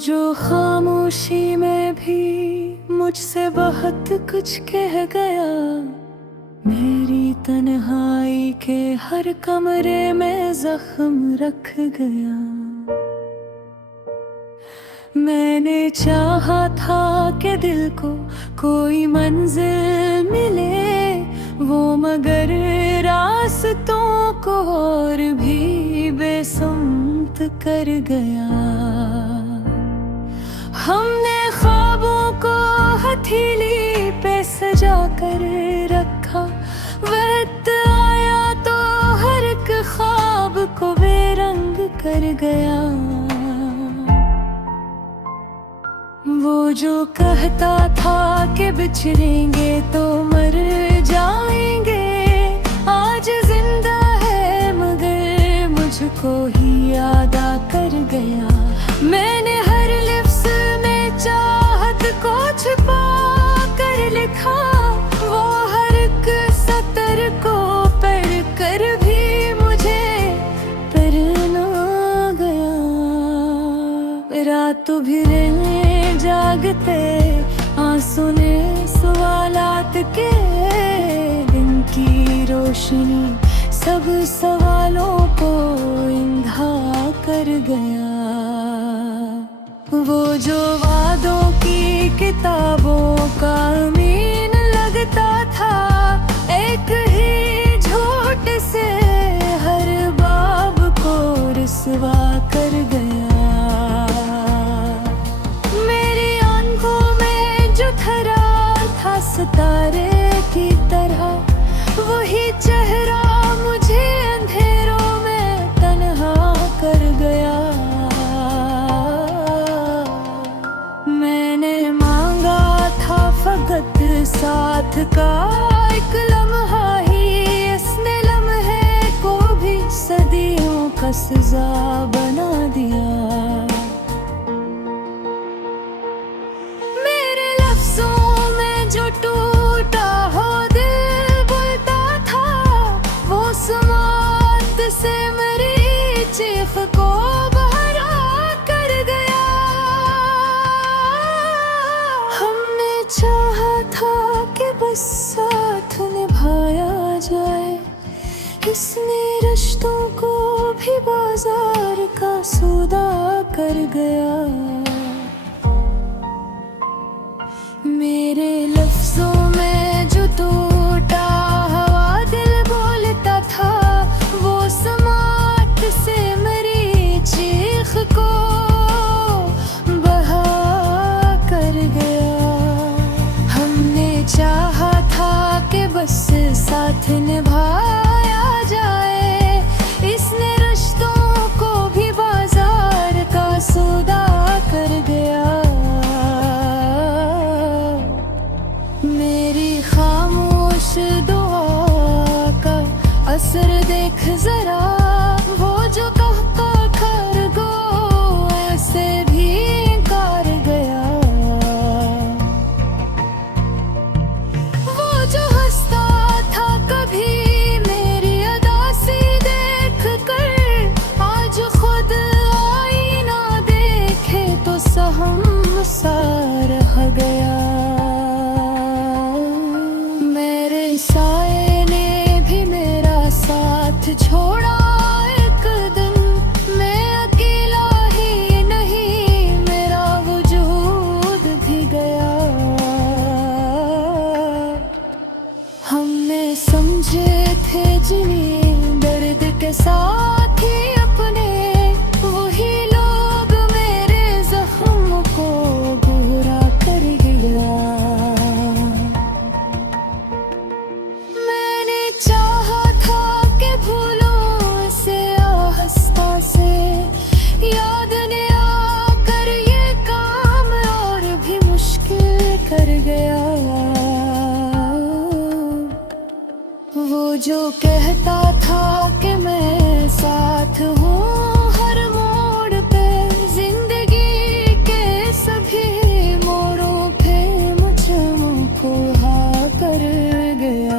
जो खामोशी में भी मुझसे बहुत कुछ कह गया, मेरी तन्हाई के हर कमरे में जख्म रख गया। मैंने चाहा था कि दिल को कोई मंजिल मिले, वो मगर रास्तों को और भी बेसुम्त कर गया। हमने ख्वाबों को हथेली पे सजा कर रखा, वक्त आया तो हर एक ख्वाब को बेरंग कर गया। वो जो कहता था कि बिछड़ेंगे तो मर जाएंगे, आज जिंदा है मगर मुझको ही याद कर गया। मैंने हर लिफ्ज़ में चाहत को छुपा कर लिखा, वो हर एक सतर को पढ़ कर भी मुझे पढ़ना गया। रात भी जागते आंसू ने सवालात के, दिन की रोशनी सब सवालों को इंधा कर गया। वो जो वादों की किताबों का अमीन लगता था, एक ही झूठ से हर बाब को रुसवा कर गया। सितारे की तरह वही चेहरा मुझे अंधेरों में तन्हा कर गया। मैंने मांगा था फकत साथ का एक लम्हा ही, इसने लम्हे को भी सदियों का सजा बना दिया। जो टूटा हो दिल बोलता था, वो समात से मेरी चीख को बहरा कर गया। हमने चाहा था कि बस साथ निभाया जाए, इसने रिश्तों को भी बाजार का सौदा कर गया। मेरे लफ्जों में जो टूटा हवा दिल बोलता था, वो समाट से मेरी चीख को बहा कर गया। हमने चाहा था कि बस साथ निभाया जाए, इसने रिश्तों को भी बाजार का सौदा कर गया। मेरी खामोश दुआ का असर देख जरा, वो जो कहता खरगोश ऐसे भी कर गया। वो जो हंसता था कभी मेरी अदासी देख कर, आज खुद आईना देखे तो सहम सा रह गया। साए ने भी मेरा साथ छोड़ा एक दिन, मैं अकेला ही नहीं मेरा वजूद भी गया। हमने समझे थे जिन्हें दर्द के साथ ही अपने, वही लोग मेरे जख्म को बुरा कर गया। चाहा था कि भूलों से आहिस्ता से याद ने आकर ये काम और भी मुश्किल कर गया। वो जो कहता था कि मैं साथ हूँ हर मोड़ पे, जिंदगी के सभी मोड़ों पे मुझको हाँ कर गया।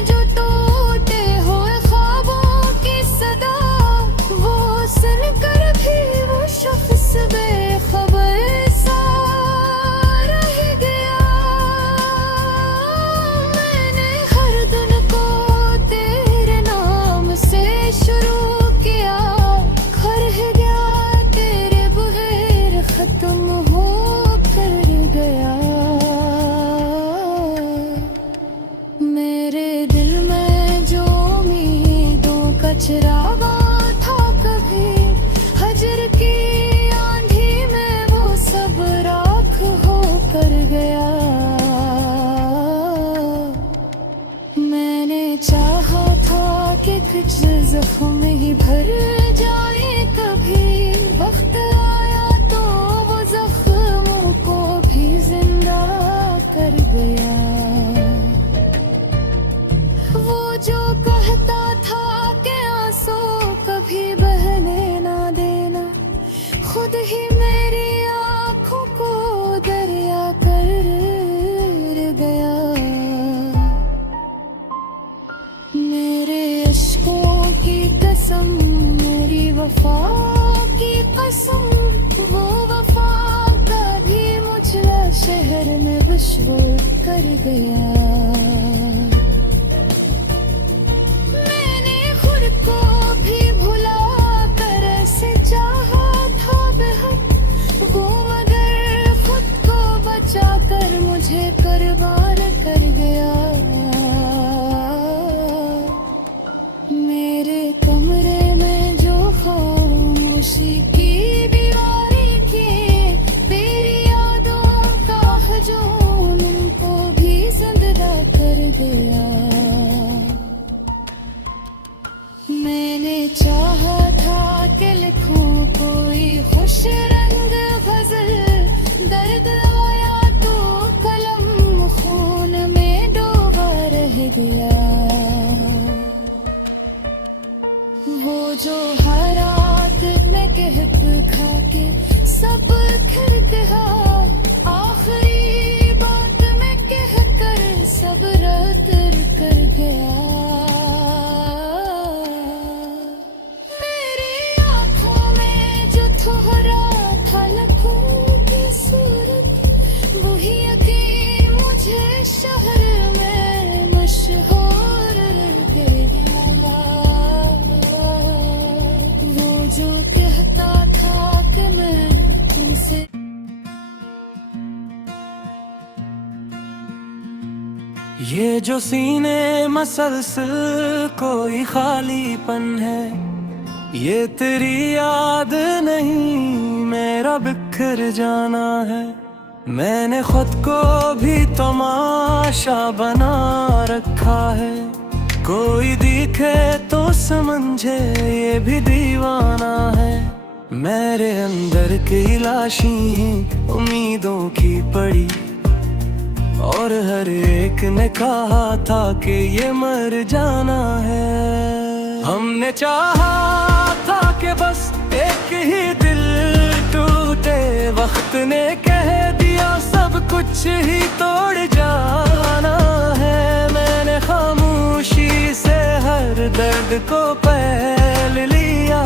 जो टूटे हुए ख्वाबों की सदा, वो सुन खत्म हो कर गया। मेरे दिल में जो उम्मीदों का चिरागा था कभी, हजर की आंधी में वो सब राख हो कर गया। मैंने चाहा था कि कुछ जख्म ही भर जाए कभी, वक्त आया तो वो जख्मों को भी जिंदा कर गया। वो जो कहता था कि आंसू कभी बहने ना देना, खुद ही मेरी आंखों को दरिया कर गया। मेरे अश्कों की कसम, मेरी वफा की कसम, वो वफा का भी मुझला शहर में मशहूर कर गया। मैंने खुद को भी भुला कर ऐसे चाहा था बेहद, वो मगर खुद को बचा कर मुझे कुर्बान कर गया। मेरे कमरे में जो खामोशी की दीवारें थी, तेरी यादों का हजूम इनको भी जिंदा कर गया। मैंने चाहा था कि लिखूं कोई खुश रंग गजल, दर्द आया तो कलम खून में डूबा रह गया। वो जो हर रात में कहत खा के सब खर गया, आखिरी बात में कह कर सब रत कर गया। मेरी आंखों में जो थोड़ा था लखों की सूरत, वही यकीन मुझे शहर में मशहूर गया। जो कहता था कि मैं तुमसे, ये जो सीने मसलसल कोई खालीपन है, ये तेरी याद नहीं मेरा बिखर जाना है। मैंने खुद को भी तमाशा बना रखा है, कोई दिखे तो समझे ये भी दीवाना है। मेरे अंदर की लाशी उम्मीदों की पड़ी, और हर एक ने कहा था कि ये मर जाना है। हमने चाहा था कि बस एक ही दिल टूटे, वक्त ने कह दिया सब कुछ ही तोड़ जाना है। मैंने खामोशी से हर दर्द को पहल लिया,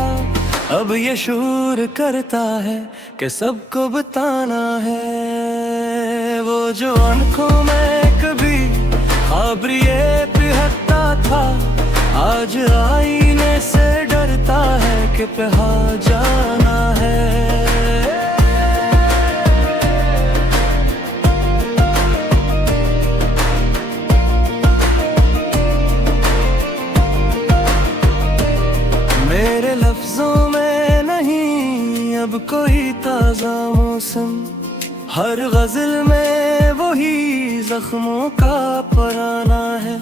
अब ये शूर करता है कि सबको बताना है। वो जो आंखों में कभी खाबरिए पिहता था, आज आईने से डरता है कि पिहा जाना है। मेरे लफ्जों में नहीं अब कोई ताजा मौसम, हर गजल में वही जख्मों का पराना है।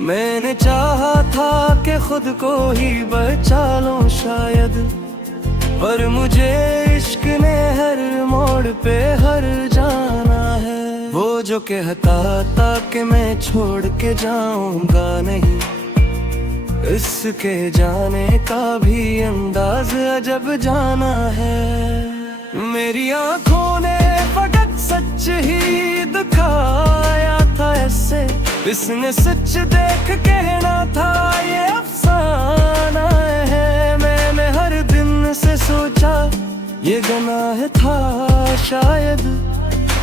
मैंने चाहा था कि खुद को ही बचा लूं शायद, पर मुझे इश्क ने हर मोड़ पे हर जाना है। वो जो कहता था कि मैं छोड़ के जाऊंगा नहीं, इसके जाने का भी अंदाज अजब जाना है। मेरी आंखों ने फकत सच ही दिखाया था ऐसे, इसने सच देख कहना था ये अफसाना है। मैंने हर दिन से सोचा ये गुनाह था शायद,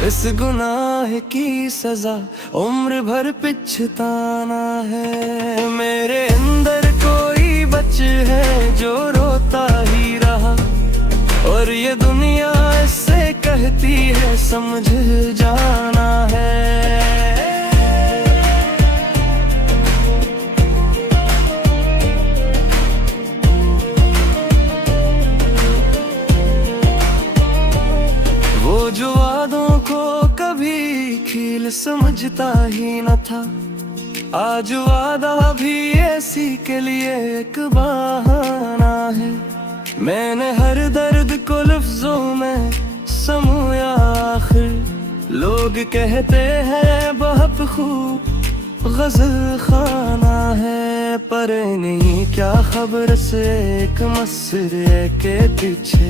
इस गुनाह की सजा उम्र भर पछताना है। मेरे अंदर कोई बच है जो रोता ही रहा, और ये दुनिया इससे कहती है समझ जाना है। वो जो वादों को कभी खील समझता ही न था, आज वादा भी ऐसी के लिए एक बहाना है। मैंने हर दर्द को लफ्जों में समूया आखिर, लोग कहते हैं बहुत खूब गजल खाना है। पर नहीं क्या खबर से एक मसरे के पीछे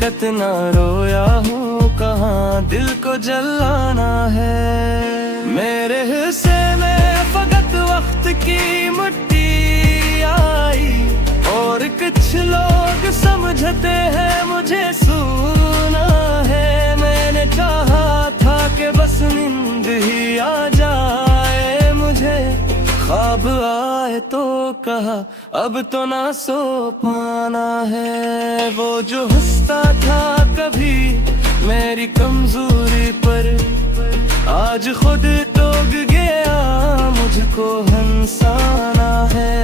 कितना रोया हूँ, कहाँ दिल को जलाना है। मेरे हिस्से में फकत वक्त की मिट्टी आई, और कुछ लोग समझते हैं मुझे सुना है। मैंने चाहा था कि बस नींद ही आ जाए मुझे, ख्वाब आए तो कहा अब तो ना सो पाना है। वो जो हंसता था कभी मेरी कमजोरी पर, आज खुद टोक गया मुझको हंसाना है।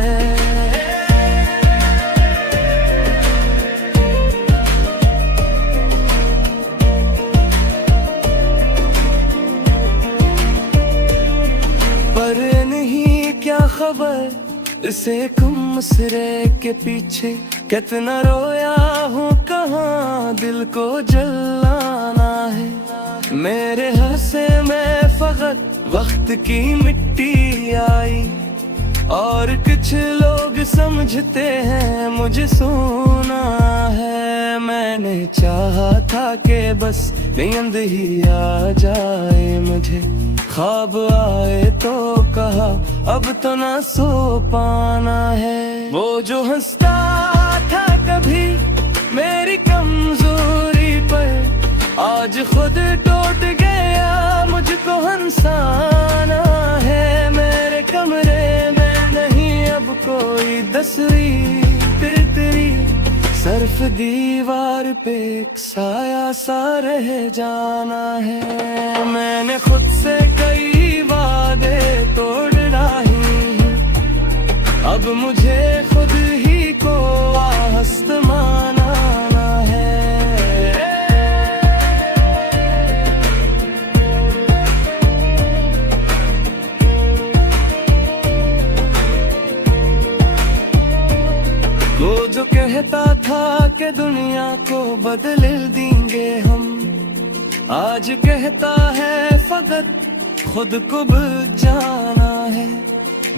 पर नहीं क्या खबर इसे मसरे के पीछे कितना रोया हूँ, कहाँ दिल को जलाना है। मेरे हंसे में फकत वक्त की मिट्टी आई, और कुछ लोग समझते हैं मुझे सोना है। मैंने चाहा था कि बस नींद ही आ जाए मुझे, ख्वाब आए तो कहा अब तो ना सो पाना है। वो जो हंसता था कभी मेरी कमजोरी पर, आज खुद टूट गया मुझको हंसाना है। मेरे कमरे में नहीं अब कोई तस्वीर तेरी, सिर्फ दीवार पे एक साया सा रह जाना है। मैंने खुद से कई वादे तोड़ डाले, अब मुझे खुद ही को हस्त मानाना है। वो जो कहता था कि दुनिया को बदल देंगे हम, आज कहता है फकत खुद को जाना है।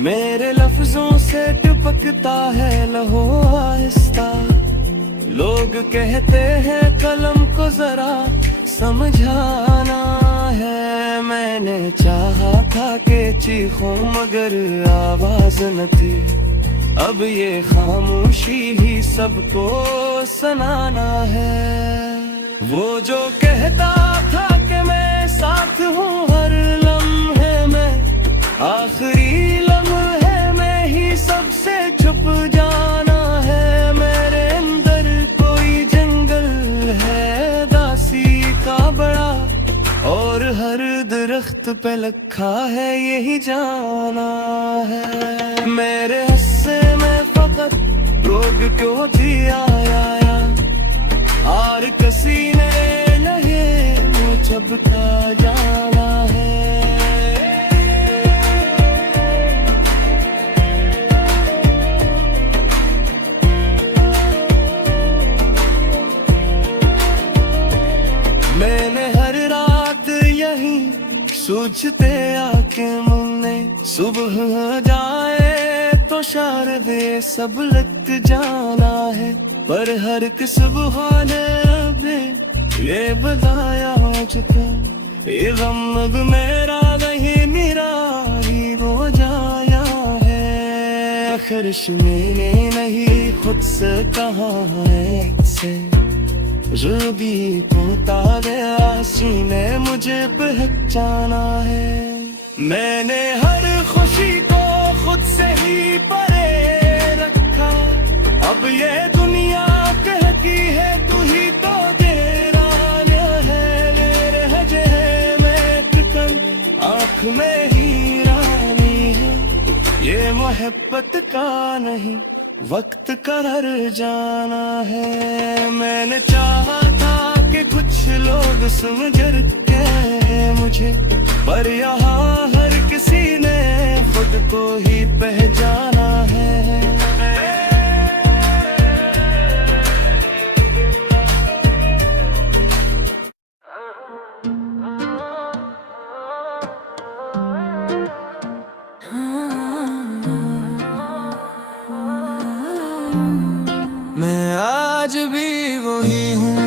मेरे लफ्जों से टपकता है लहू आहिस्ता, लोग कहते हैं कलम को जरा समझाना है। मैंने चाहा था कि चीखूं मगर आवाज न थी, अब ये खामोशी ही सबको सुनाना है। वो जो कहता था कि मैं साथ हूँ हर लम्हे में, आखिरी लम्हे में ही सबसे छुप जाना है। मेरे अंदर कोई जंगल है दासी का बड़ा, और हर दरख्त पे लिखा है यही जाना है। मेरे हिस्से में फकत लोग क्यों दिया आया, और किसी ने लगे मुझे का जाना है। मैंने हर रात यही सोचते आके मुन्ने, सुबह जाए तो शारदे सब लग जाना है। पर हर एक सुबह ने ये बताया चुका, ये गम अब मेरा नहीं मेरा ही हो जाया है। आखिर मैंने नहीं खुद से कहा है से, जो भी पोता गया सीने मुझे पहचाना है। मैंने हर खुशी को खुद से ही परे रखा, अब ये दुनिया कहती है तू ही तो तेरा है। आँख में ही रानी है। ये मोहब्बत का नहीं वक्त कर जाना है। मैंने चाहा था कि कुछ लोग समझ के मुझे, पर यहाँ हर किसी ने खुद को ही पहचाना है। मैं आज भी वही हूँ,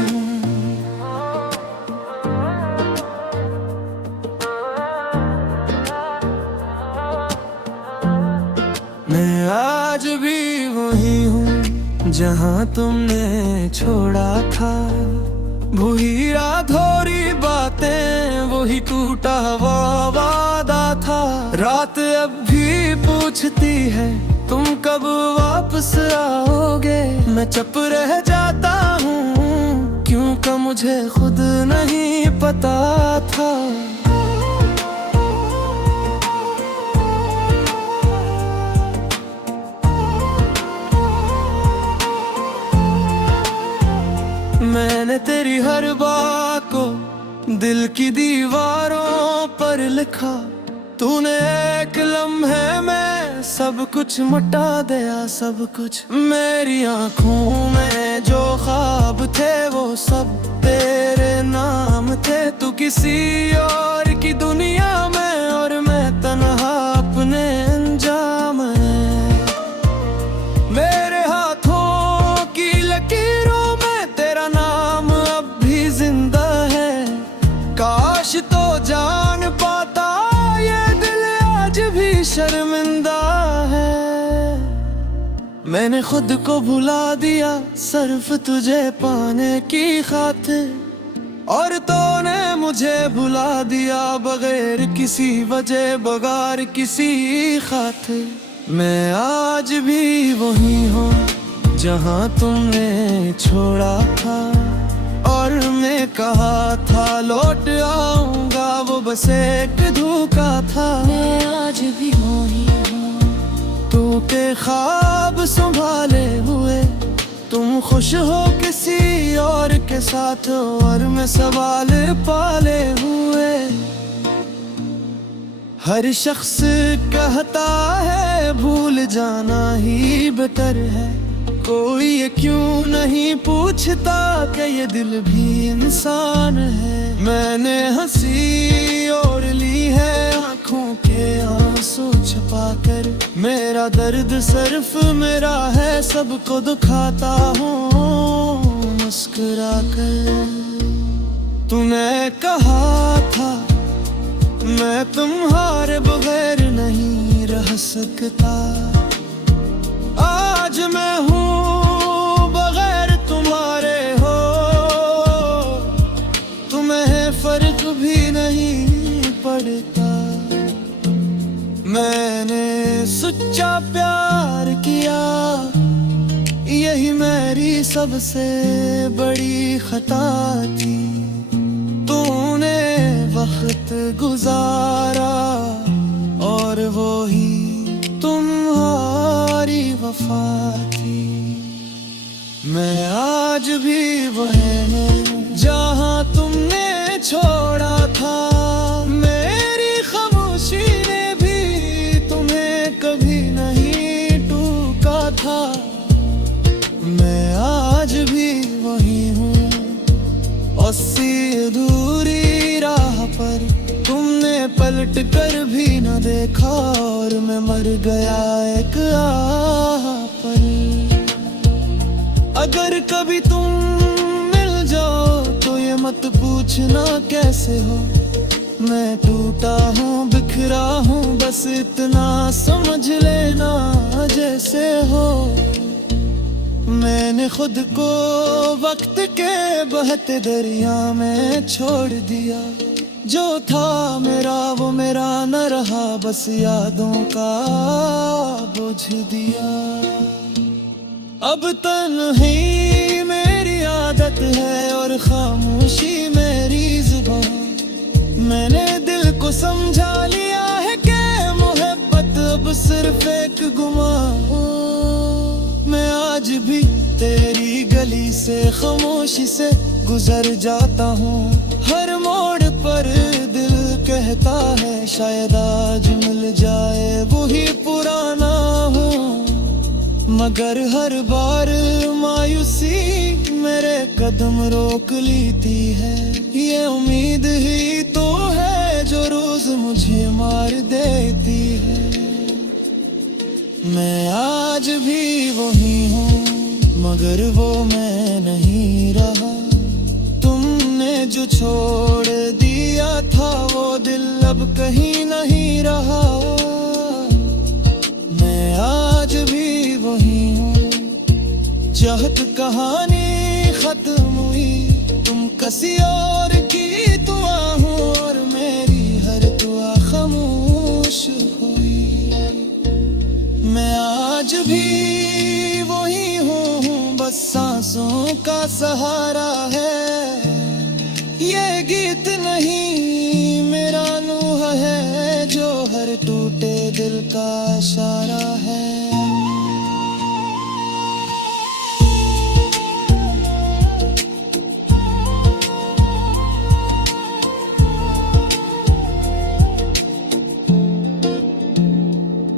मैं आज भी वही हूँ जहाँ तुमने छोड़ा था। वही अधूरी बातें, वही टूटा हुआ वादा था। रात अब भी पूछती है तुम कब वापस आओगे। मैं चुप रह जाता हूँ क्योंकि मुझे खुद नहीं पता था। मैंने तेरी हर बात को दिल की दीवारों पर लिखा। तूने एक लम्हे में सब कुछ मिटा दिया, सब कुछ। मेरी आँखों में जो ख्वाब थे वो सब तेरे नाम थे। तू किसी और की दुनिया में और मैं तन्हा अपने अंजाम में। मेरे हाथों की लकीरों में तेरा नाम अब भी जिंदा है। काश तो जान पाता ये दिल आज भी शर्मिंदा है। मैंने खुद को भुला दिया सिर्फ तुझे पाने की खातिर, और तूने मुझे भुला दिया बगैर किसी वजह, बगैर किसी खातिर। मैं आज भी वही हूँ जहाँ तुमने छोड़ा था, और मैं कहा था लौट आऊंगा, वो बस एक धोखा था। मैं आज भी वही हूँ, तू के ख्वाब संभाले हुए। तुम खुश हो किसी और के साथ, और मैं सवाल पाले हुए। हर शख्स कहता है भूल जाना ही बेहतर है। कोई ये क्यों नहीं पूछता कि ये दिल भी इंसान है। मैंने हंसी ओढ़ ली है आँखों के आंसू छुपा कर। मेरा दर्द सिर्फ मेरा है, सबको दुखाता हूँ मुस्कुरा कर। तूने कहा था मैं तुम्हारे बगैर नहीं रह सकता। आज मैं हूँ बगैर तुम्हारे हो, तुम्हें फर्क भी नहीं पड़ता। मैंने सच्चा प्यार किया, यही मेरी सबसे बड़ी खता थी। तूने वक्त गुजारा और वो ही तुम्हारी वफा थी। मैं आज भी वही हूँ जहाँ तुमने छोड़ा था। मेरी खामोशी ने भी तुम्हें कभी नहीं टूका था। मैं आज भी वही हूँ उसी अधूरी राह पर। तुमने पलट कर भी न देखा और मैं मर गया एक आह पर। अगर कभी तुम मिल जाओ तो ये मत पूछना कैसे हो। मैं टूटा हूँ बिखरा हूँ, बस इतना समझ लेना जैसे हो। मैंने खुद को वक्त के बहते दरिया में छोड़ दिया। जो था मेरा वो मेरा न रहा, बस यादों का बोझ दिया। अब तन्हाई मेरी आदत है और खामोशी मेरी जुबान। मैंने दिल को समझा लिया। से खामोशी से गुजर जाता हूँ। हर मोड़ पर दिल कहता है शायद आज मिल जाए वही पुराना हूँ, मगर हर बार मायूसी मेरे कदम रोक लेती है। ये उम्मीद ही तो है जो रोज मुझे मार देती है। मैं आज भी वही हूँ मगर वो मैं नहीं रहा। तुमने जो छोड़ दिया था वो दिल अब कहीं नहीं रहा। मैं आज भी वही हूँ, चाहत कहानी खत्म हुई, तुम किसी और की दुआ हो और मेरी हर दुआ खामोश हुई। मैं आज भी वही हूँ, बस सांसों का सहारा है। ये गीत नहीं मेरा नूह है जो हर टूटे दिल का इशारा है।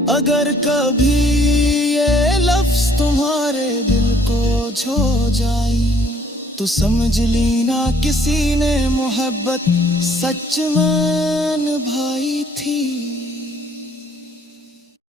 अगर कभी ये लफ्ज तुम्हारे दिल को छू जाई तो समझ ली ना किसी ने मोहब्बत सच में निभाई थी।